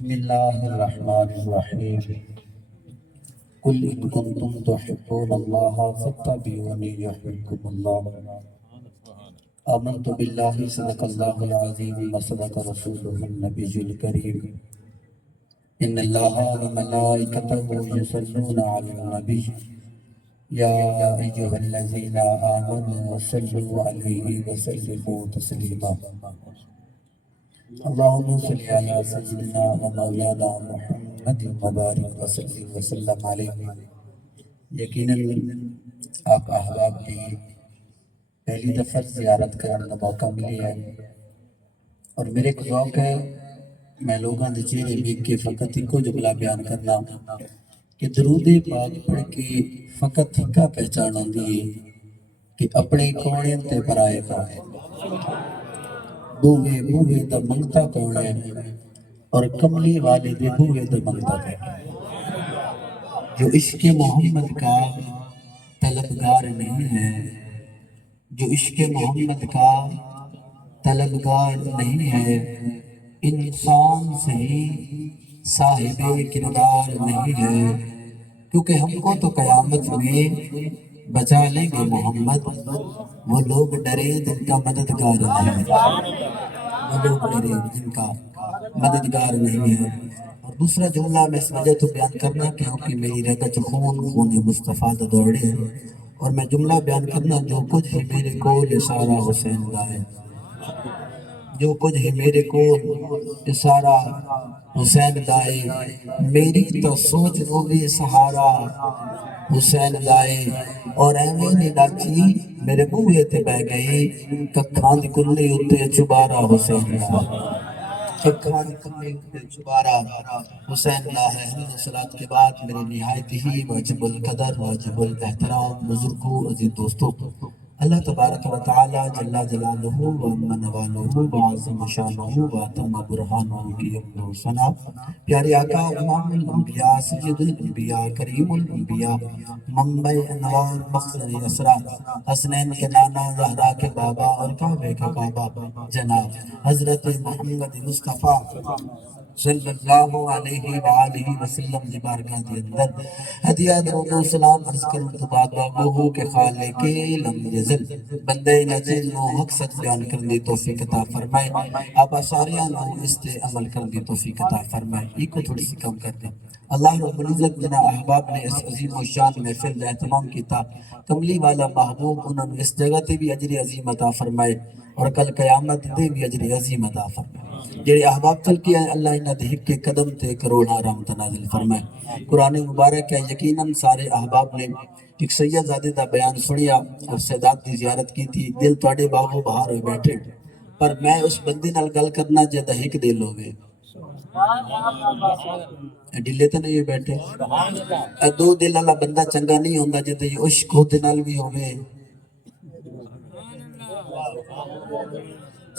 بسم الله الرحمن الرحيم قل إن كنتم تحبون الله فاتبعوني يحببكم الله آمنت بالله صدق الله العظيم وصدق رسوله النبي الكريم إن الله وملائكته يصلون على النبي يا أيها الذين آمنوا صلوا عليه وسلموا تسليما اللهم صل على سيدنا ومولانا محمد مبارک وسلم وسلم علیہ۔ یقیناً آپ احباب کی پہلی دفعہ زیارت کرنے کا موقع ملی ہے اور میرے ایک ذوق ہے میں لوگوں کے چہرے دیکھ کے فقط ایک جملہ بیان کرنا کہ درود پاک پڑھ کے فقط ایک پہچان آتی ہے کہ اپنے کونے تے پرائے کا بوے بوے دا منگتا کون ہے اور کملی والے دے بوے دا منگتا کون ہے۔ جو عشق محمد کا طلبگار نہیں ہے، جو عشق محمد کا طلبگار نہیں ہے، انسان سے ہی صاحب کردار نہیں ہے، کیونکہ ہم کو تو قیامت میں بچا لیں گے محمد، وہ لوگ ڈرے جن کا مددگار نہیں ہے، وہ لوگ ڈرے جن کا مددگار نہیں ہے۔ اور دوسرا جملہ میں اس وجہ تو بیان کرنا کیونکہ میری رگت خون مصطفیٰ دا دوڑے ہے، اور میں جملہ بیان کرنا جو کچھ ہے میرے کول سارا حسین دا ہے، جو کچھ ہے میرے کول سارا حسین دائے، میری تو سوچ رو بھی سہارا حسین دائے، اور ایویں نے ڈاچی میرے بوئے تے بہ گئی ککھاں دی کلی اتے چبارا حسین دا، ککھاں دی کلی اتے چبارا حسین دا ہے۔ حمد و صلاۃ کے بعد میرے نہایت ہی واجب القدر واجب الاحترام بزرگوں عزیز دوستوں، اللہ تبارک و تعالی جل جلالہ و من والہ و عظم شانہ و تم برہانہ کی حمد و ثنا پیارے آقا امام الانبیاء سید الانبیاء کریم الانبیاء منبع انوار مخرج اسرار حسنین کے نانا زہرا کے بابا اور کعبے کا کعبہ جناب حضرت محمد مصطفیٰ صلی اللہ علیہ وآلہ وسلم دی بارگاہ دی اندر ہدیہ درود و سلام عرض کرنے تو بعد بابو کے خالق لم یزل بندے نجل نو حق سچ بیان کرنے دی توفیق عطا فرمائے، آبا ساریاں نو اس تے عمل کرنے دی توفیق عطا فرمائے۔ ایک کو تھوڑی سی کم کر دیں۔ اللہ رب العزت جنہ احباب نے اس عظیم و شان محفل اہتمام کیتا، کملی والا محبوب انہوں نے اس جگہ تے بھی اجر عظیم عطا فرمائے اور کل قیامت دے بھی اجر عظیم عطا فرمائے۔ جڑے احباب چل کے آئے اللہ انہ دہک کے قدم تے کروڑا رحمت نازل فرمائے۔ قرآن مبارک ہے یقیناً سارے احباب نے ایک سید زادے دا بیان سنیا اور سیدات دی زیارت کی تھی، دل توڑے باغو بہار ہوئے بیٹھے، پر میں اس بندے نال گل کرنا جے دہک دل ہوئے ڈلے تے نہیں بیٹھے، دو دل اللہ بندہ چنگا نہیں ہوندہ جے یہ عشق ہوتے نال بھی ہوئے،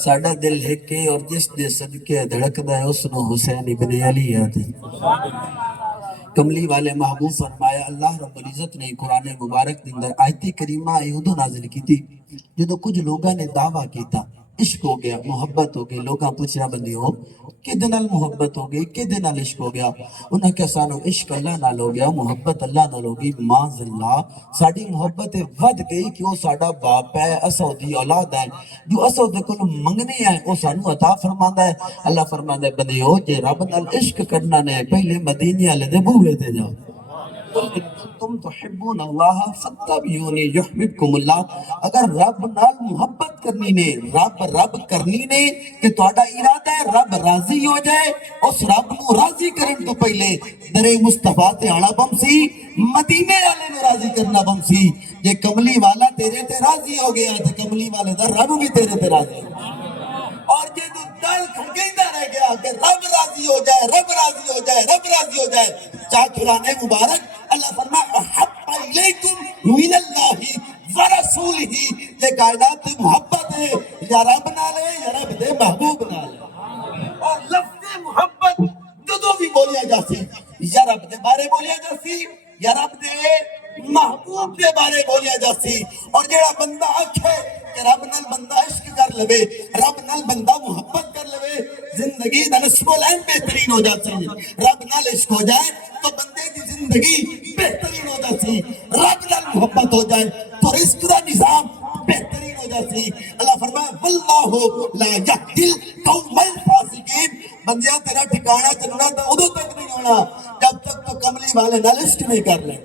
ساڑھا دل ہکے اور جس دے صدقے دھڑک دا ہے اس نو حسین ابن علی آتے۔ کملی والے محبوب فرمایا اللہ رب العزت نے قرآن مبارک دندر آیت کریمہ ایہودو نازل کی تھی جو کچھ لوگاں نے دعویٰ کیتا، عشق ہو گیا محبت ہو گئی، لوگاں پوچھنا بندی ہو کہ دنال محبت ہو گئی کہ دنال عشق ہو گیا، انہاں کیا سانو عشق اللہ نال ہو گیا محبت اللہ نال ہو گئی، معاذ اللہ ساڑی محبت ود گئی کہ وہ ساڑا باپ ہے اسو دی اولاد ہے، جو اسو دے کل منگنے ہیں وہ سانو عطا فرماندہ ہے۔ اللہ فرماندہ ہے بندی ہو جے رب نال عشق کرنا نے پہلے مدینی والے دے بوئے تے جاؤ، تم تحبون اللہ فتبعونی یحببکم اللہ، اگر رب نال محبت کرنی نے رب کرنی نے کہ توڑا ارادہ ہے رب راضی ہو جائے، اس رب نو راضی کرن تو پہلے درے مصطفیٰ تے آنا بم سی، مدینے والے نو راضی کرنا بم سی، یہ کملی والا تیرے تے راضی ہو گیا تو کملی والے دا رب بھی تیرے تے راضی ہو گیا، اور یہ جو دل کھنگیندہ رہ گیا کہ رب راضی ہو جائے رب راضی ہو جائے رب راضی ہو جائے، چاہ قرآن مبارک اللہ فرمائے احب الیکم من اللہ ورسولہ، یہ کائنات محبت ہے یا رب نالے یا رب دے محبوب نالے، اور لفظ محبت جدو بھی بولیا جاسی یا رب دے بارے بولیا جاسی یا رب دے محبوب دے بارے بولیا جاسی، اور جیڑا بندہ آکھے کہ رب نال بندہ عشق کر لوے رب نال بندہ محبت کر لوے، زندہ زندگی دا نصب العین بہترین ہو جاتی رب نال عشق ہو جائے تو بندے دی زندگی بہترین ہو جاتی رب نال محبت ہو جائے تو رزق دا نظام بہترین ہو جاتی اللہ فرمائے واللہ لا یہدی القوم الفاسقین بندیاں تیرا ٹھکانہ جنت ادو تک نہیں ہونا جب تک تو کملی والے نال عشق نہیں کر لیں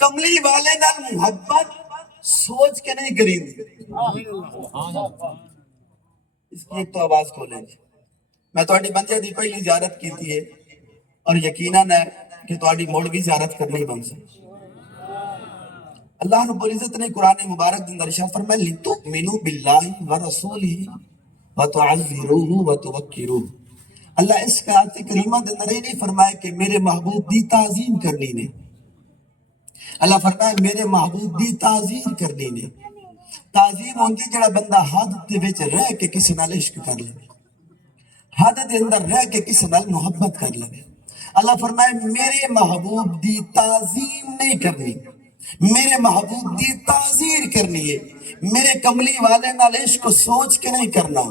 کملی والے نال محبت سوچ کے نہیں کریں اس کی ایک تو آواز کھولیں میں تھوڑی بندے دی پہلی زیارت کی تھی اور یقیناً ہے کہ تھوڑی موڑ بھی زیارت کرنی بن سکتی اللہ رب العزت نے قرآن مبارک دن ارشاد فرمایا لِتُؤْمِنُوا بِاللَّهِ وَرَسُولِهِ وَتُعَزِّرُوهُ وَتُوَقِّرُوهُ اللہ اس کا آیت کریمہ دن نہیں فرمایا کہ میرے محبوب دی تعظیم کرنی نے اللہ فرمایا میرے محبوب دی تعظیم کرنی نے تعظیم ہوندی جڑا بندہ حد دے وچ رہ کے کسی نال عشق کر لے حد دے اندر رہ کے کسی نال محبت کر لے اللہ فرمایا میرے محبوب دی تعظیم نہیں کرنی میرے محبوب دی تعظیر کرنی ہے میرے کملی والے نال عشق کو سوچ کے نہیں کرنا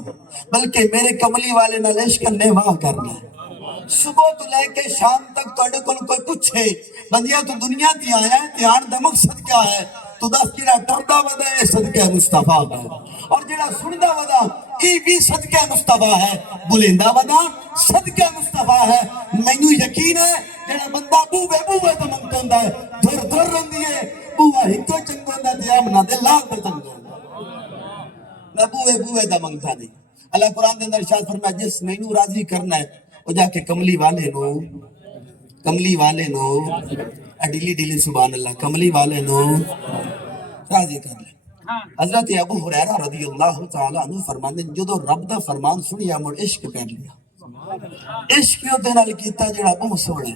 بلکہ میرے کملی والے نال عشق نواہ کرنا صبح تو لے کے شام تک توڑے کل کوئی پوچھے بندیا تو دنیا دی آیا ہے تیان دا مقصد کیا ہے تو دس جڑا ٹردہ ودا ہے صدقہ مصطفیٰ ہے اور جڑا سندہ ودا یہ بھی صدقہ مصطفیٰ ہے بلندہ ودا صدقہ مصطفیٰ ہے مینو یقین ہے جڑا بندہ بوے بوے دا منگتا ہوندہ ہے دھر دھر رندی ہے بوہ ہکو چنگو ہوندہ دیا منا دے لاغ دا چنگو ہوندہ میں بوے بوے دا منگتا نہیں اللہ قرآن دے اندر ارشاد فرمایا جس مینو راضی کرنا ہے وہ جا کے کملی والے نو ڈیلی ڈیلی سبحان اللہ کملی والے نو راضی کر لے حضرت ابو ہریرہ رضی اللہ تعالیٰ عنہ فرمانے جدو رب دا فرمان سنیا مڑ عشق کر لیا عشق کیوں دے نال کیتا جڑا بہت سوڑا ہے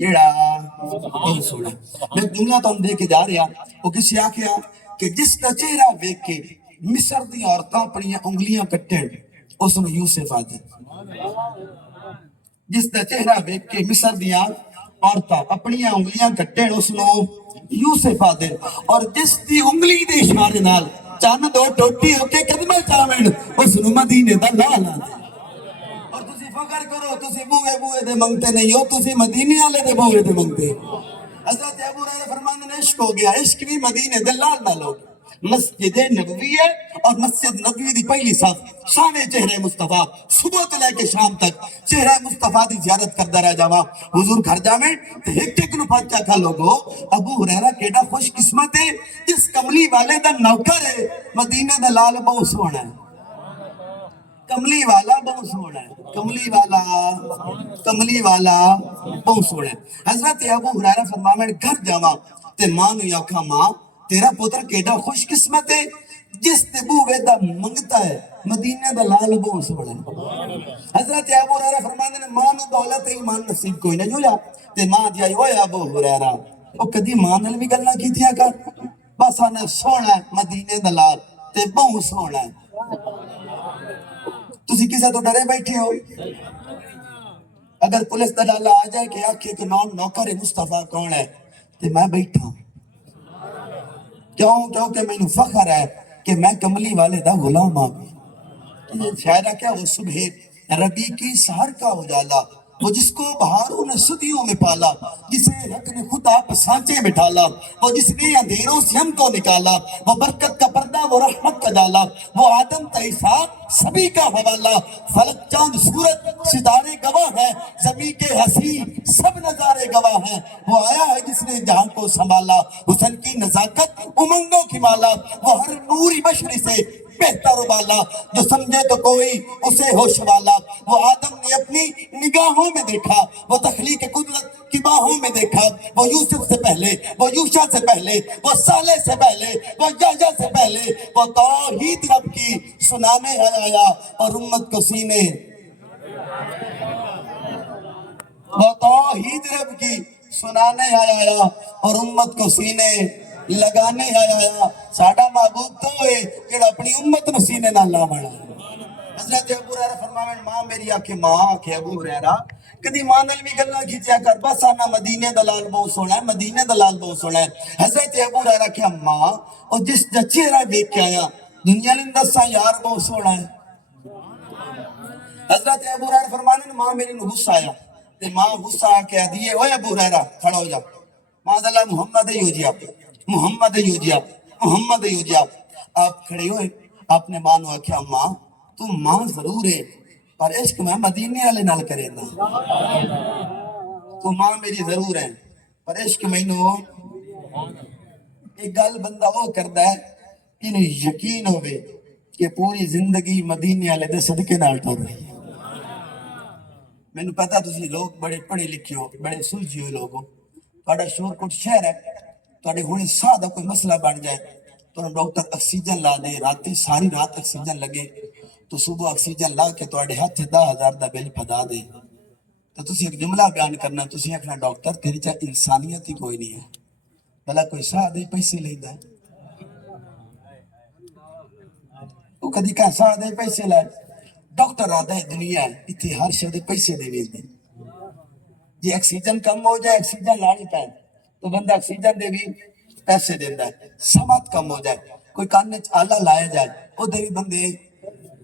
جڑا بہت سوڑا ہے میں جملہ تو ہم دے کے جا رہا وہ کسی آکھیا کہ جس کا چہرہ دیکھ کے مصر دی عورتاں اپنی انگلیاں کٹیں اس نے یوسف آتے جس کا چہرہ دیکھ کے مصر دیا عورتاں اپنی انگلیاں کٹیں اس نے یوسف آتے اور جس دی انگلی دے اشارے نال چاند دو ٹوٹی ہو کے قدمہ چاوین اس نے مدینے دا لال آتے اور تسی فکر کرو تسی بوئے بوئے دے منگتے نہیں ہو تسی مدینے والے دے بوئے دے منگتے حضرت ابو ہریرہ فرمانے نے عشق ہو گیا عشق بھی مدینے دے لال نال ہو گیا مسجد نبوی ہے اور مسجد نبوی دی پہلی صاف سامنے چہرہ مصطفیٰ صبح تو لے کے شام تک چہرہ مصطفیٰ دی زیارت کردہ رہ جاوا حضور گھر جاویں تو ایک ایک نو پاچا کھا لوگو ابو ہریرہ کیڑا خوش قسمت ہے جس کملی والے دا نوکر ہے مدینہ دا لال بہت سونا ہے کملی والا بہت سونا ہے کملی والا بہت سونا ہے حضرت ابو ہریرہ فرماویں گھر جاوا تے ماں نو آکھا ماں تیرا پتر کیڑا خوش قسمت ہے جس تے بوے دا منگتا ہے مدینہ دا لال بہت سونا ہے حضرت ابو ہریرہ فرماندے نے ماں نو دولت ایمان نصیب کوئی نہ جویا تے ماں جائی ہوئے ابو ہریرہ او کدی ماں نال بھی گلاں کیتیاں کر بس آنے سونا ہے مدینے دا لال تے بہت سونا ہے تسی کسے تو ڈرے بیٹھے ہو اگر پولیس دا ڈالا آ جائے کہ آکھے کہ نوکر مصطفیٰ کون ہے تے میں بیٹھا ہوں کیونکہ میں فخر ہے کہ میں کملی والے دا غلام آگئی شاعرہ کیا وہ صبح ربی کی سہر کا اجالا وہ جس کو بہاروں نے صدیوں میں پالا جسے حق نے خود آپ سانچے میں ڈالا وہ جس نے اندھیروں سے ہم کو نکالا وہ برکت کا پردہ وہ رحمت کا ڈالا وہ آدم تا عیسیٰ سبھی کا حوالہ فلک چاند سورج ستارے گواہ ہیں زمین کے حسین سب نظارے گواہ ہیں وہ آیا ہے جس نے جہاں کو سنبھالا حسن کی نزاکت امنگوں کی مالا وہ ہر نوری بشری سے بہتر و بالا جو سمجھے تو کوئی اسے ہوش والا وہ آدم نے اپنی نگاہوں میں دیکھا وہ تخلیق قدرت کی باہوں میں دیکھا وہ یوسف سے پہلے وہ یوشع سے پہلے وہ صالح سے پہلے وہ یحییٰ سے پہلے وہ توحید رب کی سنانے آیا اور امت کو سینے وہ توحید رب کی سنانے آیا اور امت کو سینے لگانے آیا ساڑھا محبوب تو ہے کہ اپنی امت نو سینے نہ لا مڑا حضرت ابو ہریرہ فرماویں ماں میری آکھے ماں آکھے ابو ہریرہ کدی ماں نال بھی گلاں کیتیا کر بس آنا مدینے دلال بہت سونا ہے مدینے دلال بہت سونا ہے حضرت ابو ہریرہ کیا ماں اور جس چہرہ دیکھ کے آیا دنیا نے دسا یار بہت سونا ہے حضرت ابو ہریرہ فرمانے نے ماں میری نو غصہ آیا تے ماں غصہ آ کے آدھی ہے اوے ابو ہریرہ کھڑا ہو جا ماذا محمد ہی ہو جی آپ محمد ہی ہو جی آپ محمد ہی ہو جی آپ کھڑے ہوئے آپ نے ماں نو آکھیا ماں تو ماں ضرور ہے پر عشق میں مدینے والے نال کرے نا تو ماں میری ضرور ہے پر عشق مینوں ایک گل بندہ وہ کردا ہے کہ یقین ہوئے کہ پوری زندگی مدینے والے دے صدقے نال ٹر رہی ہے مینوں پتا تسی لوگ بڑے پڑھے لکھے ہو بڑے سلجھے ہوئے لوگ ہو تہاڈا شور کوٹ شہر ہے تہاڈے ہونے ساہ دا کوئی مسئلہ بن جائے تو ڈاکٹر آکسیجن لا دے راتی ساری رات آکسیجن لگے تو صبح آکسیجن لا کے تہاڈے ہاتھ 10,000 دا بل پدا دے تو تسی ایک جملہ بیان کرنا تسی آکھنا ڈاکٹر تیری چا انسانیت ہی کوئی نہیں ہے بھلا کوئی ساہ دے پیسے لیندا ہے وہ کدی کہ ساہ دے پیسے لائے ڈاکٹر آدھا ہے دنیا ہے اتھے ہر شے دے پیسے دے ویندے جی آکسیجن کم ہو جائے آکسیجن لانی پائے تو بندہ آکسیجن دے بھی پیسے دیندہ ہے سماعت کم ہو جائے کوئی کان وچ آلہ لائے جائے وہ دے بھی بندے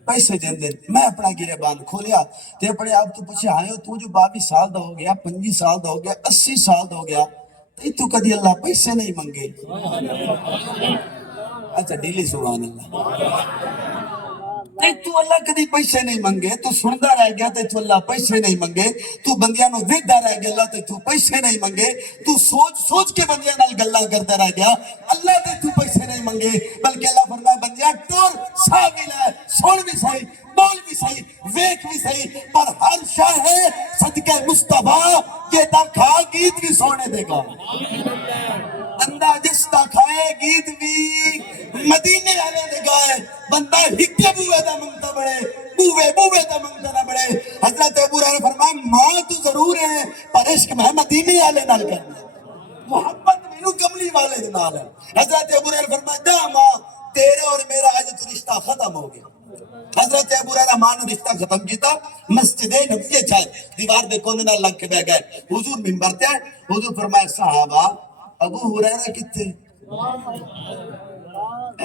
پیسے دیندے میں اپنا گریبان کھولیا تے اپنے آپ تو پوچھے آئے ہو تو جو 22 سال دا ہو گیا 25 سال دا ہو گیا 80 سال دا ہو گیا تو کدی اللہ پیسے نہیں منگے اچھا ڈیلی سبحان اللہ تو اللہ کدی پیسے نہیں منگے تو سندا رہ گیا تو اللہ پیسے نہیں منگے تو بندیاں نو ویدا رہ گیا اللہ تو پیسے نہیں منگے تو سوچ سوچ کے بندیاں نال گلاں کردا رہ گیا اللہ تو پیسے نہیں منگے بلکہ اللہ فرمایا بندیاں ٹر سا بھی لے سن بھی صحیح بول بھی صحیح ویکھ بھی صحیح پر ہر شے ہے صدقے مصطفیٰ یہ دا کھا گیت بھی سونے دے گا بندہ جس دا کھائے گیت بھی مدینے والے دے گائے بندہ ہکے بوے دا منگتا بڑے بوے دا منگتا نہ بڑے حضرت ابو ہریرہ فرمایا ماں تو ضرور ہے پر عشق میں مدینے والے نال کرنا محبت مینوں کملی والے دے نال ہے حضرت ابو ہریرہ فرمایا جا ماں تیرے اور میرا آج تو رشتہ ختم ہو گیا حضرت ابو ہریرہ ماں نے رشتہ ختم کیتا مسجد نبوی چھائے دیوار دے کونے نال لگ کے بیٹھ گئے حضور منبر تے حضور فرمایا صحابہ ابو ہریرہ کتے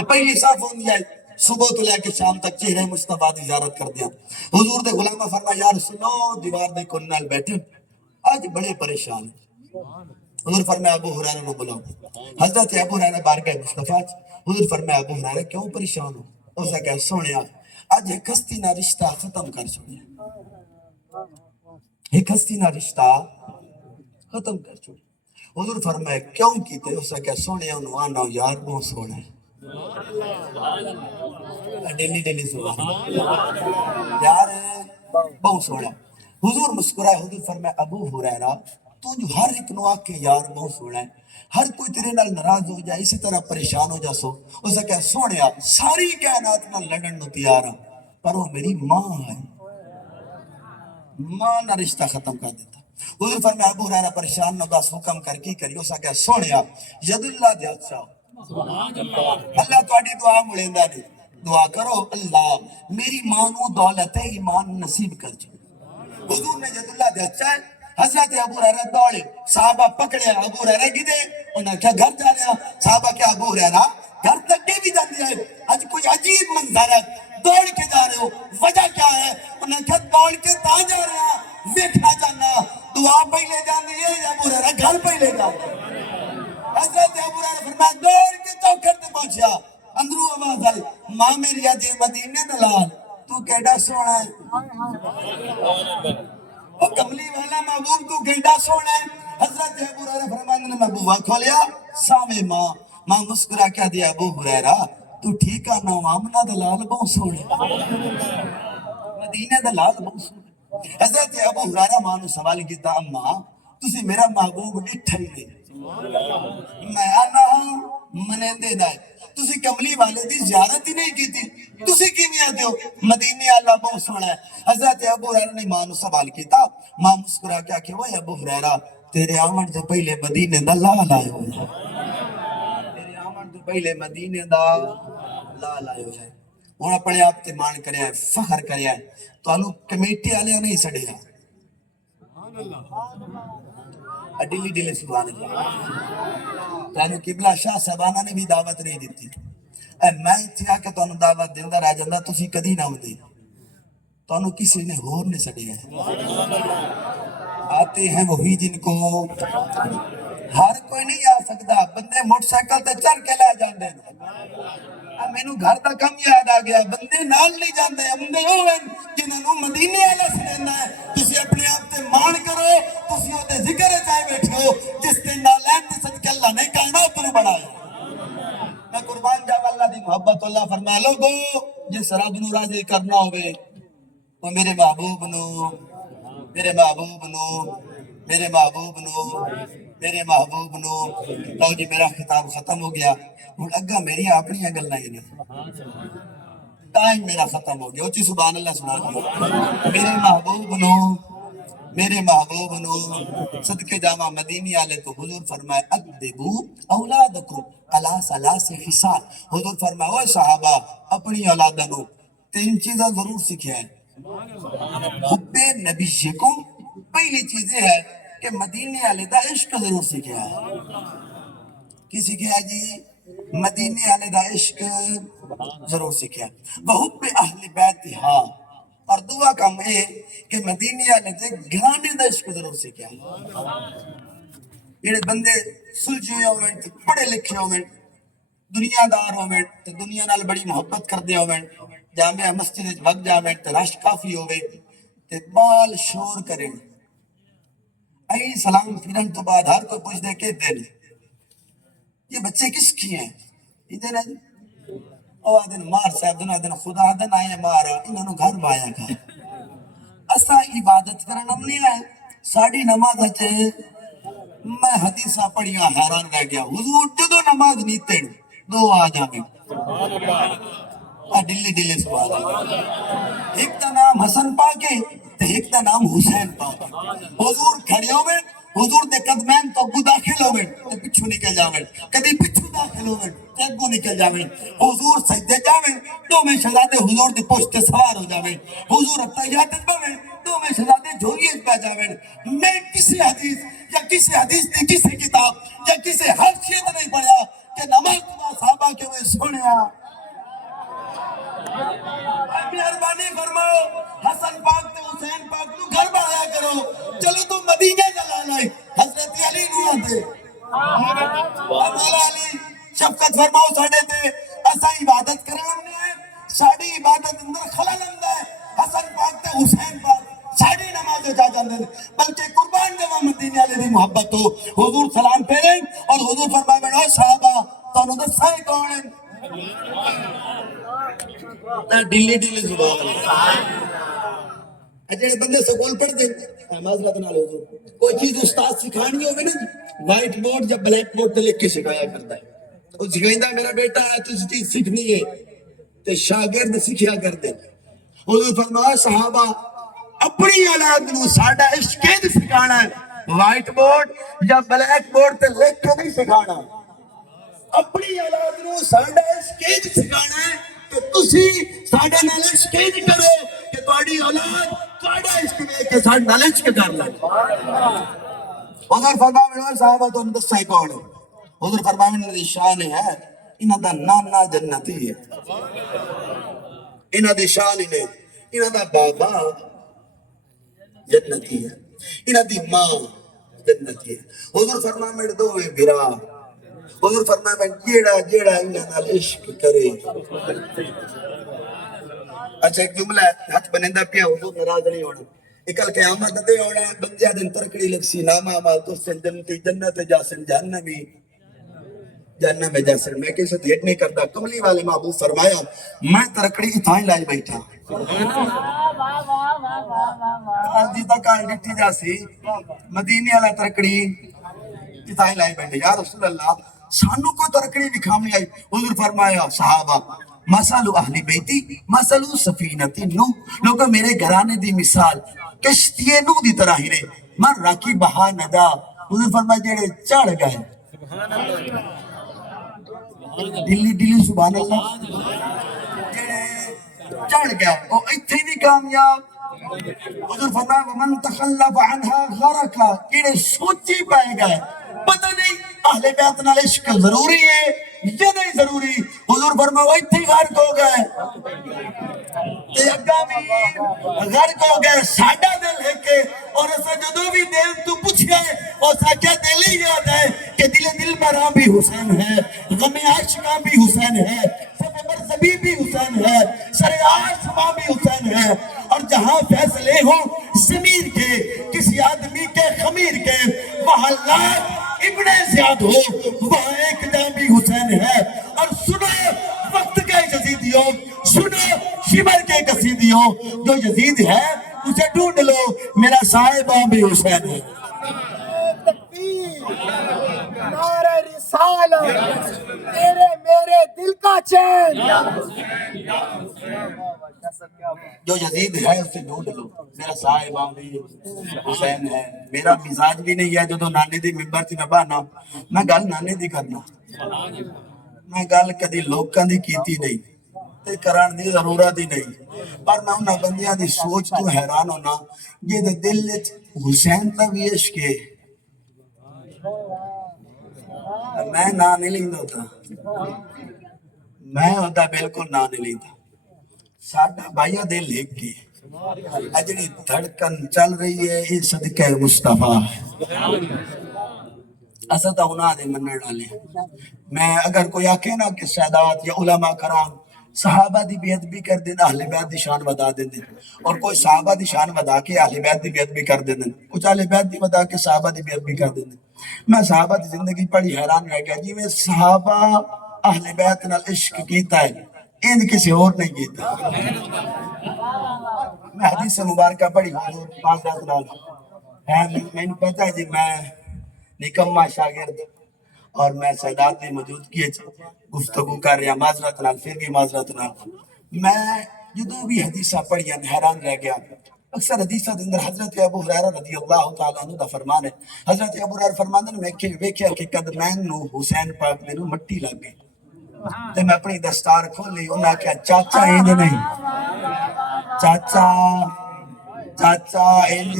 پہلی صاف ہوندی ہے صبح تو لے کے شام تک چہرے مصطفیٰ دی زیارت کر دیا حضور دے غلامہ فرمایا یا رسول اللہ دیوار دے کونے نال بیٹھے آج بڑے پریشان حضور فرمایا ابو ہریرہ نو بلاؤ حضرت ابو ہریرہ بارگاہ مصطفیٰ حضور فرمایا ابو ہریرہ کیوں پریشان ہو اسے کہا سونیا آج ایک ہستی نہ رشتہ ختم کر چھوڑیا ایک ہستی نہ رشتہ ختم کر چھوڑیا حضور فرمایا کیوں کیتے اسے کہا سونیا انہوں آنا یار بہت سونا ہے ڈیلی سونا یار بہت سونا حضور مسکرائے حضور فرمایا ابو ہریرہ تو جو ہر ایک نو آکے یار بہت سونا ہے ہر کوئی تیرے نال ناراض ہو جائے اسی طرح پریشان ہو جا سو اسے کہا سونیا ساری کائنات نال لڑن نو تیار ہوں پر وہ میری ماں ہے ماں نہ رشتہ ختم کر دیتا حضور فرمایا ابو ہریرہ پریشان نہ بس حکم کر کی کری اسے کہا سونیا ید اللہ دے ہاتھ چاہو اللہ تواڈی دعا ملیندا نہیں دعا کرو اللہ میری ماں نو دولت ایمان نصیب کر چھوڑ حضور نے ید اللہ دے ہاتھ چاہے حضرت ابو ہریرہ دوڑے صحابہ پکڑے ابو ہریرہ گدے انہاں کیا گھر جا رہے ہیں صحابہ کیا ابو ہریرہ گھر تک کے بھی جاندی ہے آج کوئی عجیب منظر ہے دوڑ کے جا رہے ہو وجہ کیا ہے انہاں کیا دوڑ کے تا جا رہے ہیں دیکھنا چاہنا دعا پہلے جاندی ہے یا ابو ہریرہ گھر پہلے جاندی ہے حضرت ابو ہریرہ فرمایا دوڑ کے چوکھٹ تے پہنچیا اندروں آواز آئی ماں میری آج مدینے دلال تو کیڑا سونا ہے وہ کملی والا محبوب تو گھنٹا سونا ہے حضرت ابو ہریرہ فرمانے نے محبوبہ کھولیا سامنے ماں مسکرا کیا دیا ابو ہریرہ تو ٹھیک آنا آمنہ دلال بہت سونے مدینہ دلال بہت سونے حضرت ابو ہریرہ ماں نے سوال کیتا اماں تسی میرا محبوب ڈٹھا ہی نہیں میں آنا منے دے دائے تسی کملی والے دی زیارت ہی نہیں کی تھی تسی کیویں آتے ہو مدینے اللہ بہت سونا ہے حضرت ابو ہریرہ نے ماں نو سوال کیتا ماں مسکرا کیا کہ وہ ابو ہریرہ تیرے آمن سے پہلے مدینے دا لال آئے ہوئے تیرے آمن سے پہلے مدینے دا لال آئے ہوئے ہن اپنے آپ تے مان کریا ہے فخر کریا ہے تو آلو کمیٹی والے نہیں سڑیا ڈیلی سبحان اللہ تانوں قبلہ شاہ صاحبانہ نے بھی دعوت نہیں دیتی اے میں اتھے آ کے تانوں دعوت دیندا رہ جاندا تسی کدی نہ ہوندے تو کسی نے ہور نے سڑیا ہے آتے ہیں وہی جن کو ہر کوئی نہیں آ سکتا بندے موٹر سائیکل تے چڑھ کے لے جاندے مینوں گھر دا کم یاد آ گیا بندے نال نہیں جاندے بندے ہوئے جنہاں نوں مدینے والا سنیندا ہے تسی اپنے آپ تے مان کرو تسی او تے ذکر چائے بیٹھے ہو جس تے نالین تے صدقے اللہ نے کائنات نوں بنایا میں قربان جاواں اللہ دی محبت اللہ فرمایا لوگو جس رب نوں راضی کرنا ہوے وہ میرے محبوب نو میرے محبوب نو میرے محبوب نو میرے محبوب نو لو جی میرا خطاب ختم ہو گیا ہوں اگا میری اپنی گلاں ہی نے ٹائم میرا ختم ہو گیا اچھی سبحان اللہ سنا دیا میرے محبوب نو صدقے جامع مدینی والے تو حضور فرمائے ادبو اولادکم علی ثلاث خصال حضور فرمائے اوے صحابہ اپنی اولاداں نو تین چیزاں ضرور سکھیا ہے حب نبیکم پہلی چیز یہ ہے کہ مدینے والے دا عشق ضرور سکھیا ہے کی سکھیا جی مدینے والے دا عشق ضرور سکھیا وحب اہل بیتھا اور دعا کام ہے کہ مدینے والے دے گھرانے دا عشق ضرور سکھیا جڑے بندے سلجھے ہوئے پڑھے لکھے ہوئے دنیا دار ہوئے تے دنیا نال بڑی محبت کردے ہوئے جامعہ مسجد وچ وگ جاویں تے رش کافی ہوئے تے بال شور کریں ائی سلام پھرن تو بعد ہر کوئی پوچھ دے کہ دے یہ بچے کس کی ہیں ادھر ہے او آدن مار صاحب دن آدن خدا آدن آئے مارا انہوں نے گھر بایا گا اسا عبادت کرنا نہیں آئے ساڑھی نماز اچھے میں حدیثہ پڑھیاں حیران رہ گیا حضور جدو نماز نہیں تیڑ دو آ جاویں ڈلی ڈلی سوال ایک تا نام حسن پاکے تے ایک تا نام حسین پاکے حضور کھڑے ہوئے حضور دے قدمین تو اگو داخل ہوئے تے پچھو نکل جاویں کدی پچھو داخل ہوئے تے اگو نکل جاویں حضور سجدے جاویں دو میں شہزادے حضور دی پشت سوار ہو جاویں حضور اتحیات پڑھیں دو میں شہزادے جھولیے پہ جاویں میں کسی حدیث یا کسی حدیث دی کسی کتاب یا کسی حدیث نہیں پڑھا کہ نماز خدا صحابہ کے ہوئے سنیا مہربانی فرماؤ حسن پاک تے حسین پاک نو گھر بایا کرو چلو تو مدینے جلا لائے حضرت علی نو آتے مولا علی شفقت فرماؤ ساڑھے تے ایسا عبادت کرنا ہم نے ساڑھی عبادت اندر خلل اندر ہے حسن پاک تے حسین پاک ساڑھی نماز جا جاندے بلکہ قربان جمع مدینے علی دی محبت ہو حضور سلام پھیریں اور حضور فرمائے بیٹھو صحابہ تو انہوں نے سائے کون ہیں ڈلی ڈلی زبان اجھے بندے سکول پڑھ دیں معذرت نال حضور کوئی چیز استاد سکھانی ہوگی نا وائٹ بورڈ یا بلیک بورڈ تے لکھ کے سکھایا کرتا ہے وہ سکھائندہ میرا بیٹا ہے تو اس چیز سیکھنی ہے تے شاگرد سکھیا کرتے حضور فرمایا صحابہ اپنی اولاد نو ساڈا عشق سکھانا ہے وائٹ بورڈ یا بلیک بورڈ تے لکھ کے نہیں سکھانا اپنی اولاد نو ساڈا عشق سکھانا ہے کہ تسی ساڈے نال عشق کرو کہ تہاڈی اولاد تہاڈا عشق ویکھ کے ساڈے نال عشق کر لے حضور فرمایا صحابہ تو دسے کون حضور فرمایا انہاں دی شان ہے انہاں دا نانا جنتی ہے انہاں دی شان ہے انہاں دا بابا جنتی ہے انہاں دی ماں جنتی ہے حضور فرمایا میرے دو بھرا حضور فرمایا میں جیڑا جیڑا انہاں نال عشق کرے اچھا ایک جملہ ہے ہاتھ بنندہ پیا حضور ناراض نہیں ہونا اکل قیامت دے ہونا بندیا دن ترکڑی لکسی ناما مال تو سن جنتی جنت جاسن جہنمی جہنم جاسن میں کسی دھیٹ نہیں کرتا کملی والے محبوب فرمایا میں ترکڑی اتھائیں لائی بیٹھا جی تک آئی ڈٹھی جاسی مدینی والا ترکڑی اتھائیں لائی بیٹھے یا رسول اللہ سانو کو ترکڑی دکھامی آئی حضور فرمایا صحابہ مثل اہل بیتی مثل سفینتی نو لوگوں میرے گھرانے دی مثال کشتی نو دی طرح ہی رہے من راکی بہا ندا حضور فرمایا جیڑے چڑھ گئے دلی دلی سبحان اللہ جیڑے چڑھ گئے وہ اتھے بھی کامیاب حضور فرمایا ومن تخلف عنها غرقا جیڑے سوچی پائے گئے پتہ نہیں اہل بیت نال عشق ضروری ہے یہ نہیں ضروری حضور فرمایا وہ اتھے غرق ہو گئے تے اگاں بھی غرق ہو گئے ساڈا دل ہے کہ اور اسا جدوں بھی دل تو پوچھیا ہے اسا کیا دل ہی یاد ہے کہ دل براں بھی حسین ہے غم عاشقاں بھی حسین ہے سب مرزبی بھی حسین ہے سر آسماں بھی حسین ہے اور جہاں فیصلے ہوں ضمیر کے کسی آدمی کے خمیر کے وہاں لاکھ ابن زیاد ہو وہاں ایک جان بھی حسین ہے اور سنو وقت کے یزیدیوں سنو شمر کے قصیدیوں جو یزید ہے اسے ڈھونڈ لو میرا صاحبہ بھی حسین ہے تکبیر نعرہ رسالت تیرے میرے دل کا چین جو یزید ہے اسے ڈھونڈ لو میرا صاحبہ بھی حسین ہے میرا مزاج بھی نہیں ہے جو نانے دی ممبر تھی میں بانا میں گل نانے دی کرنا میں گل کدی لوکاں دی کیتی نہیں تے کران دی ضرورت ہی نہیں پر میں انہاں بندیاں دی سوچ تو حیران ہونا یہ دے دل وچ حسین دا بھی عشق ہے میں نا نہیں لیندا ہوتا میں ہوتا بالکل نا نہیں لیندا ساڈا بھائیا دل لکھ کے اجڑی دھڑکن چل رہی ہے یہ صدقہ مصطفیٰ اسا تا انہاں دے منن والے میں اگر کوئی آکھے نا کہ سادات یا علماء کرام صحابہ دی بیعت بھی کر دیں اہل بیت دی شان ودا دیں اور کوئی صحابہ دی شان ودا کے اہل بیت دی بیعت بھی کر دیں کچھ اہل بیت دی ودا کے صحابہ دی بیعت بھی کر دیں میں صحابہ دی زندگی پڑھی حیران رہ گیا جی میں صحابہ اہل بیت نال عشق کیتا ہے ان کسی اور نہیں کیتا میں حدیث مبارکہ پڑھی حضور پاک نال میں پتہ ہے جی میں نکمہ شاگرد اور میں سیدات دی موجودگی گفتگو کر رہا معذرت نال پھر بھی معذرت نال میں جدوں بھی حدیثاں پڑھیاں حیران رہ گیا اکثر حدیثاں دے اندر حضرت ابو ہریرہ رضی اللہ تعالیٰ عنہ دا فرمان ہے حضرت ابو ہریرہ فرماندے نے میں ویکھیا کہ قدمین نو حسین پاک دے نو مٹی لگ گئی تے میں اپنی دستار کھولی انہاں کہا چاچا اینج نہیں چاچا چاچا اینج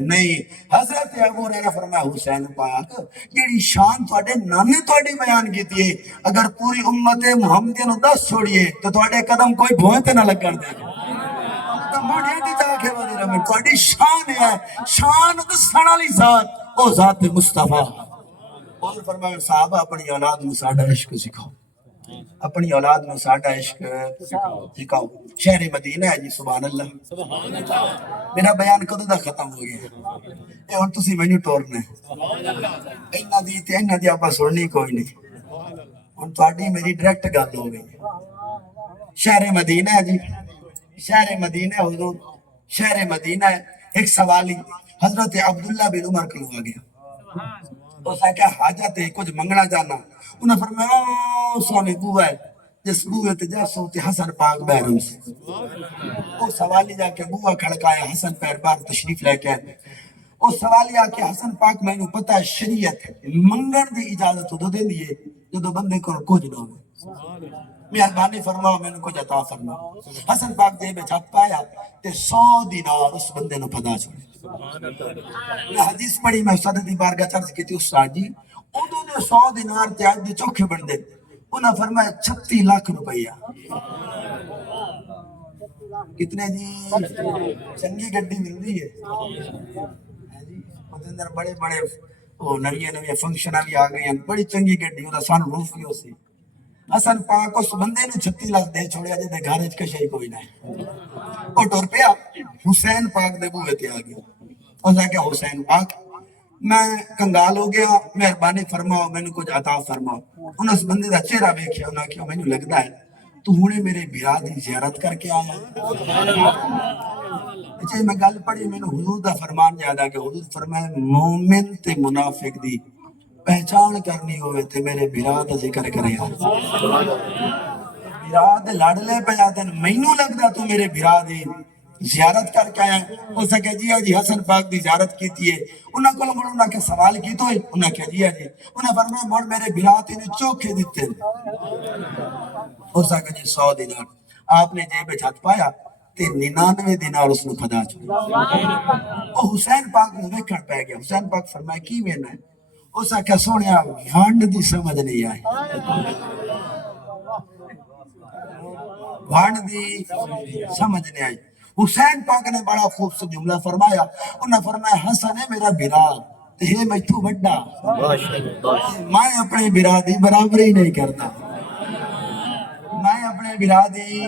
نہیں حضرت ابو ہریرہ فرمایا حسین پاک جیڑی شان تواڈے نانے تواڈی بیان کیتی ہے اگر پوری امت محمدیہ نو دس چھوڑیے تو تواڈے قدم کوئی بھوئیں تے نہ لگن دے تو موڑے دی جا کے وزیر میں تواڈی شان ہے شان دسن والی ذات او ذات مصطفیٰ اور فرمایا صحابہ اپنی اولاد میں ساڈا عشق سکھاؤ اپنی اولاد میں ساڈا عشق سکھاؤ شہر مدینہ ہے جی سبحان اللہ میرا بیان کدوں دا ختم ہو گیا اے ہن تسی مینوں ٹورنا ہے انہاں دی آپا سننی کوئی نہیں ہن تہاڈی میری ڈائریکٹ گل ہو گئی شہر مدینہ ہے جی شہر مدینہ حضور شہر مدینہ ہے ایک سوالی حضرت عبداللہ بن عمر کو آ گیا تو سا کیا حاجت ہے کچھ منگنا جانا انہوں نے فرمایا او سونے بوہ ہے جس بوہ تے جا سوتے حسن پاک بیرم سے او سوالی جا کے بوہ کھڑکایا حسن پیر بار تشریف لے کے او سوالی آ کے حسن پاک میں نے پتہ ہے شریعت منگن دی اجازت دو دے دیئے جو دو بندے کو کچھ نہ ہوئے مہربانی فرماؤ میں نے کچھ عطا فرماؤ حسن پاک جے میں چھپ پایا تے 100 دینار اس بندے نے پدا چھوڑے میں حدیث پڑھی میں استاد دی بارگاہ چرچ کی تھی استاد جی انہوں نے 100 دینار تے آج دی چوکھے بن دے انہوں نے فرمایا 36 لاکھ روپیہ کتنے جی چنگی گڈی مل دی ہے اندر بڑے بڑے نویے فنکشن بھی آ گئی ہیں بڑی چنگی گڈی وہ سن روف بھی ہو سی حسن پاک اس بندے نے 36 لاکھ دے چھوڑیا جے دے گھر وچ کشے کوئی نہیں او ٹر پیا حسین پاک دے بوئے تے آ گیا اس نے کہا حسین پاک میں کنگال ہو گیا مہربانی فرماؤ میں نے کچھ عطا فرماؤ انہوں اس بندے دا چہرہ دیکھیا انہوں نے کہا میں نے لگتا ہے تو ہنے میرے بھرا دی زیارت کر کے آیا اچھا میں گل پڑھی میں نے حضور دا فرمان یاد آ کہ حضور فرمائے مومن تے منافق دی پہچان کرنی ہوئے تے میرے بھرا دا ذکر کرے بھرا دے لڑلے پہ جاتے ہیں مینوں لگدا تو میرے بھرا دی زیارت کر کے آیا اس نے کہا جی حسن پاک دی زیارت کی تھی انہاں کو لوگوں نے کہ سوال کی تو انہوں نے کہا جی انہوں نے فرمایا مڑ میرے بھرا تینے چوکھے دیتے اس نے کہا جی 100 دینار آپ نے جیب میں ہاتھ پایا تے 99 دینار اس نے پھدا چھوڑا وہ حسین پاک نے ویکھن پہ گیا حسین پاک فرمایا کی وینا ہے اس نے کہا سونیا وانڈ دی سمجھ نہیں آئی وان دی سمجھ نہیں آئی حسین پاک نے بڑا خوبصورت جملہ فرمایا انہوں نے فرمایا حسن ہے میرا برا یہ میں تو بڑا میں اپنے برا دی برابری نہیں کرتا میں اپنے برا دی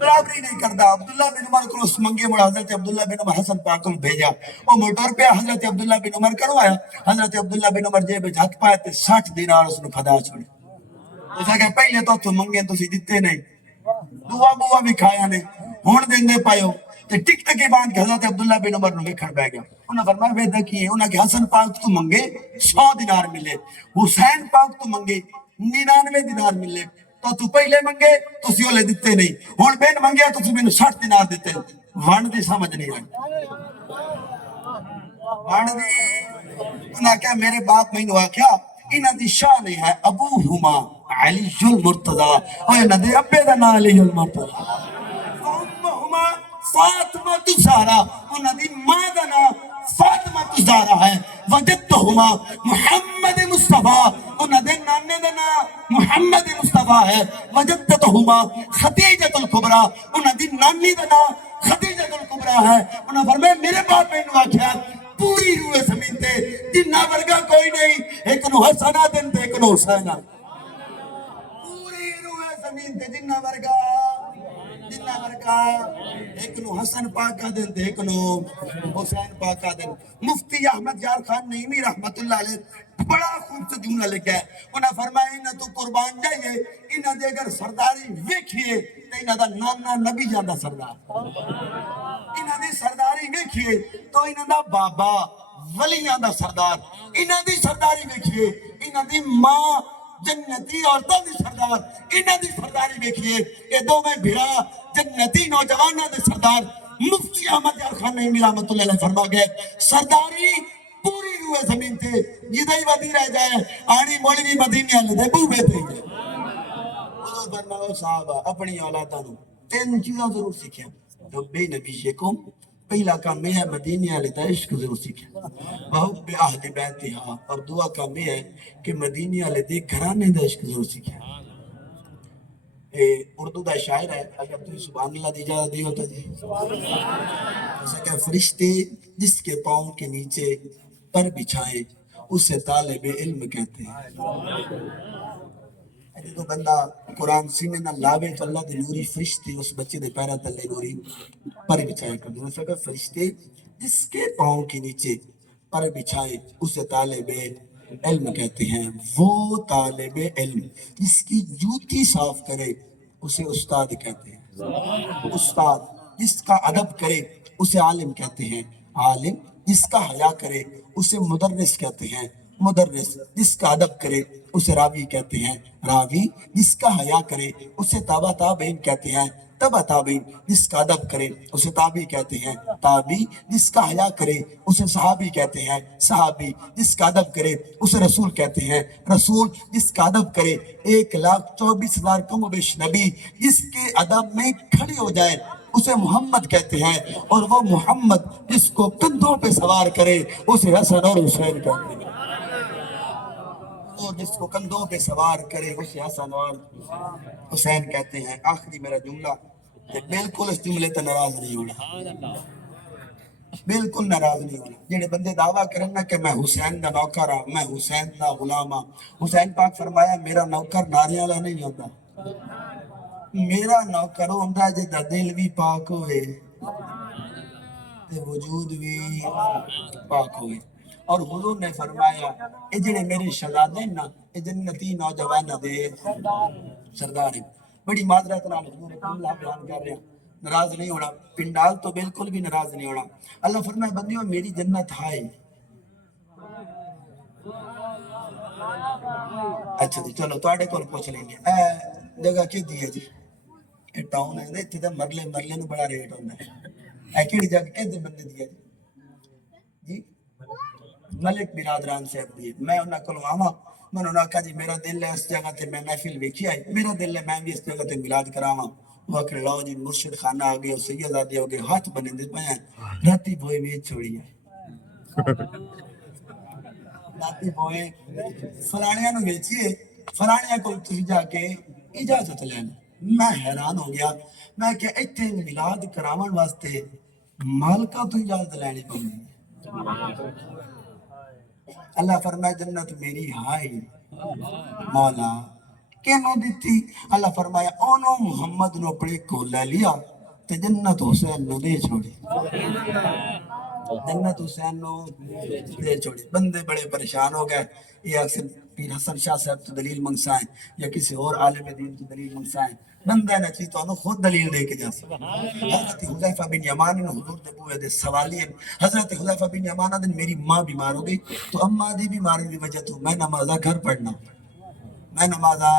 برابری نہیں کرتا عبداللہ بن عمر کو اس منگے مڑا حضرت عبداللہ بن عمر حسن پاک کو بھیجا وہ موٹر پہ حضرت عبداللہ بن عمر کروایا حضرت عبداللہ بن عمر جے بچ ہاتھ پائے تے 60 دینار اس نے پھدا چھوڑے اس نے کہا پہلے تو منگے تو سی دیتے نہیں دعا بوا بھی کھایا نے ہون دن دے پائیو تے ٹک ٹکی باندھ کے حضرت عبداللہ بن عمر نے کھڑ بہ گیا انہوں نے فرمایا ویدہ کی ہے انہوں نے کہا حسن پاک تو منگے 100 دینار ملے حسین پاک تو منگے 99 دینار ملے تو پہلے منگے تو سی اولے دیتے نہیں ہون بین منگیا تو سی میں 60 دینار دیتے وان دی سمجھ نہیں آئی وان دی انہوں نے کہا میرے باپ میں انہوں نے کہا انہوں دی شان ہے ابوہما علی المرتضی اور انہوں دے ابے دا نا علی المرتضی امہما فاطمہ تزارا انہوں دی ماں دا نا فاطمہ تزارا ہے وجدتہما محمد مصطفیٰ انہوں دے نانے دا نا محمد مصطفیٰ ہے وجدتہما خدیجت الکبرى انہوں دی نانی دا نا خدیجت الکبرى ہے انہوں نے فرمایا میرے باپ میں انہوں نے کہا پوری روح زمین تے جنہ ورگا کوئی نہیں ایک نو حسنہ دن تے ایک نو حسینہ پوری روح زمین تے جنہ ورگا ایک نو حسن پاکہ دن تے ایک نو حسین پاکہ دن مفتی احمد یار خان نعیمی رحمت اللہ علیہ بڑا خوبصورت جملہ لکھا ہے انہاں فرمایا انہاں تو قربان جائیے انہاں دے اگر سرداری ویکھیے تے انہاں دا نانا نبی جاندہ سردار انہاں دی سرداری ویکھیے تو انہاں دا بابا ولیاں دا سردار انہاں دی سرداری ویکھیے انہاں دی ماں جنتی عورتوں دی سردار انہاں دی سرداری ویکھیے یہ دو میں بھیڑا جنتی نوجوانوں دے سردار مفتی احمد یار خان نعیمی رحمت اللہ علیہ فرما گئے سرداری پوری روح زمین تے جدائی ودی رہ جائے آنی مولوی مدینہ لے دے بو بیتے ہیں حضور فرماؤ صحابہ اپنی اولادہ نو 3 چیزاں ضرور سیکھیں حب نبیکم پہلا کام میں ہے مدینہ علیہ عشق ضرور سیکھیں وحب اہل بیتہا اور دعا کام میں ہے کہ مدینہ علیہ گھرانے دا عشق ضرور سیکھیں اردو دا شاعر ہے اگر تو سبحان اللہ دی اجازت دی ہوتا جی جیسا کہ فرشتے جس کے پاؤں کے نیچے پر بچھائیں اسے طالب علم کہتے ہیں جو بندہ قرآن سینے نہ لاوے تو اللہ دے نوری فرشتے اس بچے دے پیرہ تلے نوری پر بچھائے کر دیں کہ فرشتے جس کے پاؤں کے نیچے پر بچھائے اسے طالب علم کہتے ہیں وہ طالب علم جس کی جوتی صاف کرے اسے استاد کہتے ہیں استاد جس کا ادب کرے اسے عالم کہتے ہیں عالم جس کا حیا کرے اسے مدرس کہتے ہیں مدرس جس کا ادب کرے اسے راوی کہتے ہیں راوی جس کا حیا کرے اسے تابع تابعین کہتے ہیں تبع تابعین جس کا ادب کرے اسے تابعی کہتے ہیں تابعی جس کا حیا کرے اسے صحابی کہتے ہیں صحابی جس کا ادب کرے اسے رسول کہتے ہیں رسول جس کا ادب کرے 1,24,000 کم و بیش نبی جس کے ادب میں کھڑے ہو جائے اسے محمد کہتے ہیں اور وہ محمد جس کو کندھوں پہ سوار کرے اسے حسن اور حسین کہتے ہیں اور جس کو کندھوں پہ سوار کرے اسے حسن اور حسین کہتے ہیں آخری میرا جملہ کہ بالکل اس جملے تے ناراض نہیں ہونا بالکل ناراض نہیں ہونا جڑے بندے دعویٰ کریں نا کہ میں حسین دا نوکر ہاں میں حسین دا غلام ہاں حسین پاک فرمایا میرا نوکر ناریاں والا نہیں ہوتا میرا نوکر ہوندہ جے دا دل بھی پاک ہوئے تے وجود بھی پاک ہوئے اور حضور نے فرمایا اے جڑے میرے شہزادے نا اے جنتی نوجوان دے سردار ہیں بڑی معذرت نال حضور کاملہ بیان کر رہے ہیں ناراض نہیں ہونا پنڈال تو بالکل بھی ناراض نہیں ہونا اللہ فرمائے بندیوں میری جنت ہائے اچھا جی چلو تو آڑے کول پوچھ لیں گے جگہ کی دیئے جی اے ٹاؤن ہے اتنے تو مرلے نو بڑا ریٹ ہونا ہے کیڑی جگہ کہتے بندے دیئے جی ملک برادران صاحب دیئے میں انہاں کو آواں میں انہاں کہا جی میرا دل ہے اس جگہ تے میں محفل ویکھی آئی میرا دل ہے میں بھی اس جگہ تے میلاد کراواں وہ کہ لاؤ جی مرشد خانہ آگئے اور سید آدھے ہوگئے ہاتھ بنے دے پہ ہیں راتی بوئے ویچ چھوڑی ہے راتی بوئے فلانیاں نو ویچیے فلانیاں کو تسی جا کے اجازت لینا میں حیران ہو گیا میں کہ اتنے میلاد کراون واسطے مالکا تو اجازت لینی پڑی اللہ فرمائے جنت میری ہائی مولا کینوں دیتی اللہ فرمایا اونو محمد نو اپنے کو لے لیا تے جنت حسین نو دے چھوڑی جنت حسین نو دے چھوڑی بندے بڑے پریشان ہو گئے یہ اکثر پیر حسن شاہ صاحب تو دلیل منگسائیں یا کسی اور عالم دین تو دلیل منگسائیں بندہ نچی تو انہوں خود دلیل دے کے جا سکتا حضرت حذیفہ بن یمان نے حضور دے بوئے دے سوالی ہیں حضرت حذیفہ بن یمان دن میری ماں بیمار ہو گئی تو اماں دی بیماری دی وجہ تو میں نمازہ گھر پڑھنا میں نمازہ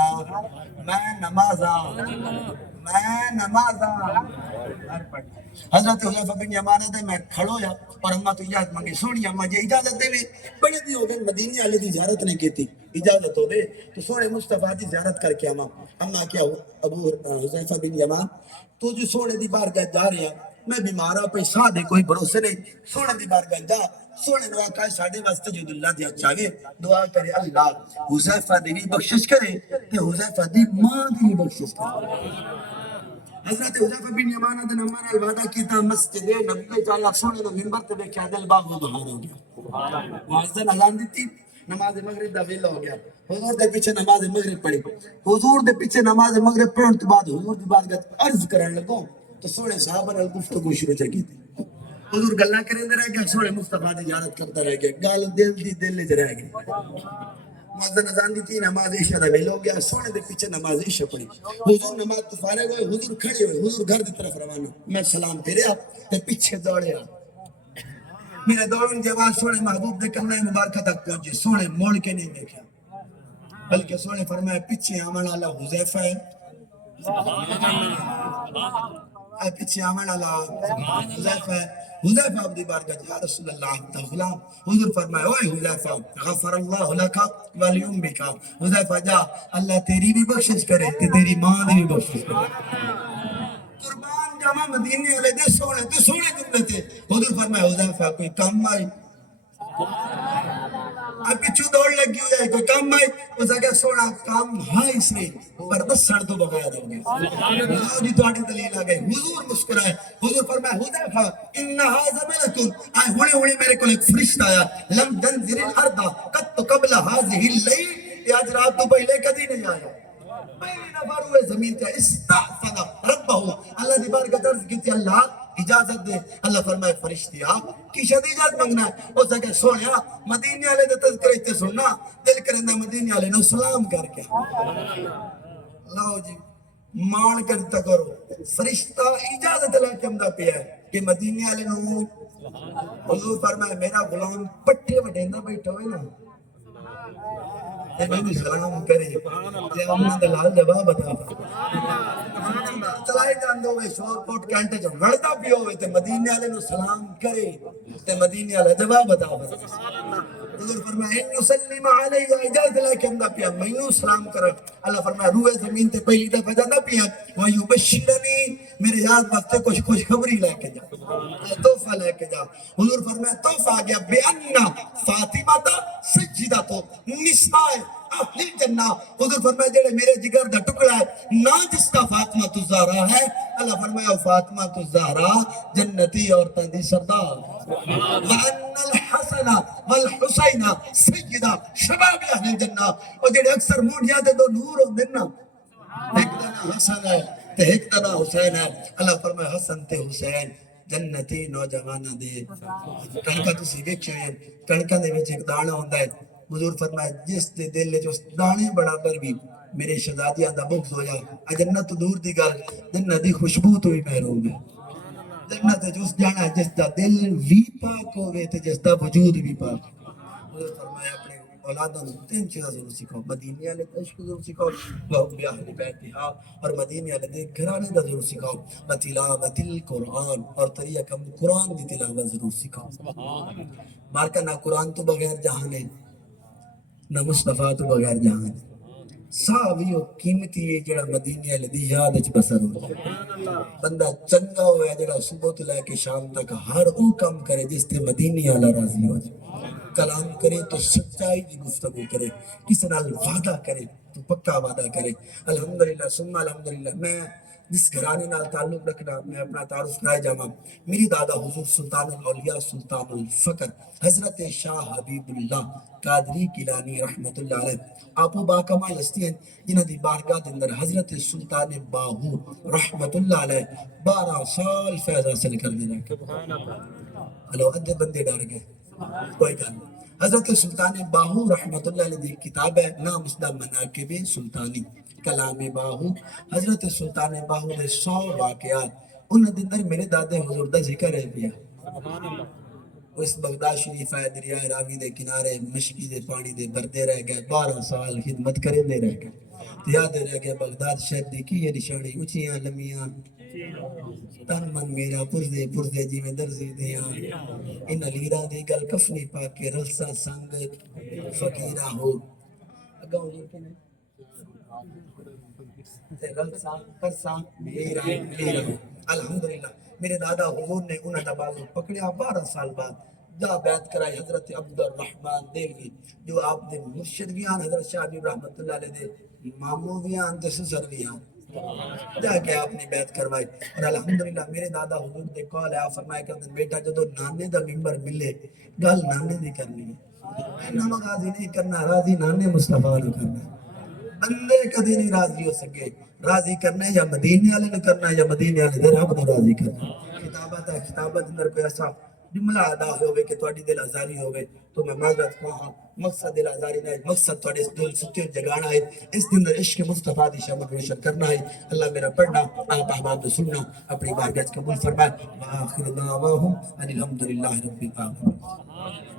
گھر پڑھنا حضرت حذیفہ بن یمان دے میں کھڑو یا اور اماں تو اجازت منگی سونی اماں جے اجازت دے بھی بڑے دی ہو گئے مدینے والے دی زیارت نہیں کیتی اجازت ہو دے تو سونے مصطفیٰ دی زیارت کر کے اماں کیا ابو حذیفہ بن یمان تو جو سونے دی بارگاہ جا رہا میں بیمارہ پہ سادے کوئی بھروسے نہیں سونے دی بارگاہ جا سونے دعا کہے ساڑھے واسطے جو اللہ دیا چاہے دعا کرے اللہ حذیفہ دی بھی بخشش کرے تے حذیفہ دی ماں دی بھی بخشش کرے حضرت حذیفہ بن یمان نے ہمارا الوعدہ کیتا مسجد نبی تعالیٰ سونے نے منبر تے بیٹھا دل باغ و بہار ہو گیا مؤذن اذان دیتی نماز مغرب دا ویلا ہو گیا حضور دے پیچھے نماز مغرب پڑھی حضور دے پیچھے نماز مغرب پڑھن تو بعد حضور دی بات عرض کرن لگو تو سونے صحابہ نے گفتگو شروع کی تھی حضور گلاں کریں دے رہ گیا سونے مصطفیٰ دی زیارت کرتا رہ گیا گال دل دی دل وچ رہ گئی مؤذن اذان دیتی نماز عشاء دا ویلا ہو گیا سونے دے پیچھے نماز عشاء پڑھی حضور نماز تو فارغ ہوئے حضور کھڑے ہوئے حضور گھر دی طرف روانہ میں سلام پھیریا تے پیچھے دوڑیا میرے دوڑن کے بعد سونے محبوب دے کرنا مبارکہ تک پہنچے سونے موڑ کے نہیں دیکھا بلکہ سونے فرمایا پیچھے آمن اللہ حذیفہ ہے پیچھے آمن اللہ حذیفہ ہے حذیفہ عبدی بارگاہ یا رسول اللہ عبدہ غلام حضور فرمایا اوہ حذیفہ غفر اللہ لکا والیوم بکا حذیفہ جا اللہ تیری بھی بخشش کرے تیری ماں دی بھی بخشش کرے قربان جامع مدینے والے دے سونے تو سونے جملے تھے حضور فرمایا حذیفہ کوئی کام آئی اب پیچھو دوڑ لگی ہو جائے کوئی کام آئی اس آگے سونا کام ہائی سے پر بس سڑ تو بغیر ہو گئے اللہ جی تو آٹی دلیل آگئے حضور مسکرائے حضور فرمایا حذیفہ انہا زملکن آئے ہونے میرے کو ایک فرشتہ آیا لم تنزل الارض قط قبل هذه الليل یہ آج رات تو پہلے کدی نہیں آیا پہلی نفر ہوئے زمین تے استعفنا ربہو اللہ دی بارگاہ درز کی تھی اللہ اجازت دے اللہ فرمائے فرشتی آپ کی شد اجازت منگنا ہے اس اگر سوڑیا مدینہ والے دے تذکر اچھتے سننا دل کرندہ مدینہ والے نو سلام کر کے لاؤ جی مان کرتا کرو فرشتہ اجازت لے کے امدہ پہ ہے کہ مدینہ والے نو حضور فرمائے میرا غلام پٹھے وڈیندہ بیٹھا ہوئے نا میں سلام کرے جے امنا دلال جواب بتا چلائے جاندو ہوئے شور کوٹ کانٹے جو لڑتا بھی ہوئے تے مدینے والے نو سلام کرے تے مدینے والے جواب بتا حضور فرمایا ان یسلم علیہ اجازت لے کے اندہ پیا مینوں سلام کر اللہ فرمایا روح زمین تے پہلی دفعہ جاندہ پیا ویبشرنی میرے یاد وقت کچھ خوش خبری لے کے جا تحفہ لے کے جا حضور فرمایا تحفہ آ گیا بے فاطمہ تا سجدہ تو نساء اہل جنہ حضور فرمایا جڑے میرے جگر دا ٹکڑا ہے نا جس کا فاطمہ تو زہرا ہے اللہ فرمایا فاطمہ تو زہرا جنتی عورتاں دی سردار وَأَنَّ الْحَسَنَ وَالْحُسَيْنَ سَيِّدَ شباب اہل جنہ اور جڑے اکثر موڑیا دے دو نور ہوں دینا ایک دنا حسن ہے تے ایک دنا حسین ہے اللہ فرمایا حسن تے حسین جنتی نوجوانہ دے کڑکا تسی ویکھے ہیں کڑکا دے وچ ایک دانا ہوندا ہے حضور فرمایا جس دے دل جو دانے برابر بھی میرے شہزادیاں دا بغض ہویا جنت دور دی گل جنت دی خوشبو تو ہی محروم ہے جنت جس جانا جس دا دل بھی پاک ہوئے تے جس دا وجود بھی پاک حضور فرمایا اپنے اولادوں نے تین چیزیں ضرور سکھاؤ مدینہ والے عشق ضرور سکھاؤ وہ بھی اہل بیت ہاں اور مدینہ والے دے گھرانے دا ضرور سکھاؤ وتلاوت القرآن اور طریقہ قرآن دی تلاوت ضرور سکھاؤ مارکا نہ قرآن تو بغیر جہان ہے نہ مصطفیٰ تو بغیر جہان ہے ساویو قیمتی ہے جڑا مدینے والے دی یاد وچ بسر ہو بندہ چنگا ہویا جڑا صبح تو لے کے شام تک ہر او کام کرے جس تے مدینے والا راضی ہو جائے کلام کرے تو سچائی کی گفتگو کرے، کسی نال وعدہ کرے تو پکا وعدہ کرے۔ الحمدللہ ثم الحمدللہ۔ میں جس گھرانے نال تعلق رکھنا، میں اپنا تعارف کرائے جاواں۔ میری دادا حضور سلطان الاولیاء سلطان الفقر حضرت شاہ حبیب اللہ قادری گیلانی رحمت اللہ علیہ آپو باکمال ہستی ہیں جنہاں دی بارگاہ دے اندر حضرت سلطان باہو رحمت اللہ علیہ 12 سال فیض حاصل کر دے رہے۔ ہلو ادھے بندے ڈر گئے، کوئی گل نہیں۔ حضرت سلطان باہو رحمت اللہ علیہ دی ایک کتاب ہے نام اس دا مناقب سلطانی، کلام باہو۔ حضرت سلطان باہو دے 100 واقعات انہاں دے اندر میرے دادے حضور دا ذکر ہے پیا۔ اس بغداد شریف آئے دریائے راوی دے کنارے مشکی دے پانی دے بردے رہ گئے، 12 سال خدمت کرے دے رہ گئے۔ یاد رہ گئے بغداد شہر دی کی یہ نشانی، اچھیاں لمیاں تن من میرا پرزے جی میں درزی دیاں، ان لیرہ دی گل کفنی پاک کے رلسا سنگ فقیرہ ہو اگاں حضور کے نے تے رلسا کرسا لیرہ ہو۔ الحمدللہ میرے دادا حضور نے انہاں دا بازو پکڑیا 12 سال بعد جا بیعت کرائی حضرت عبد الرحمن دہلوی جو آپ دے مرشد بھی آن، حضرت شاہ حبیب رحمت اللہ علیہ دے ماموں بھی آن تے سسر بھی آن، جا کے آپ نے بیعت کروائی۔ اور الحمدللہ میرے دادا حضور دے کال ہے، آپ فرمائے کرتے بیٹا جدو نانے دا ممبر ملے گل نانے دی کرنی ہے، انہوں راضی نہیں کرنا، راضی نانے مصطفیٰ نے کرنا ہے۔ بندے کدی نہیں راضی ہو سکے، راضی کرنا ہے یا مدینے والے نے کرنا ہے یا مدینے والے دے رب نے راضی کرنا ہے۔ کتابت ہے، کتابت اندر کوئی ایسا جملہ ادا ہوئے کہ تھوڑی دل آزاری ہوئے تو میں معذرت کہاں، مقصد دل آزاری نہیں، مقصد تھوڑے اس دل ستے جگانا ہے، اس دن عشق مصطفیٰ دی شمع روشن کرنا ہے۔ اللہ میرا پڑھنا، آپ احباب نے سننا، اپنی بارگاہ قبول فرمائے۔ وآخر دعواہم ان الحمدللہ رب العالمین۔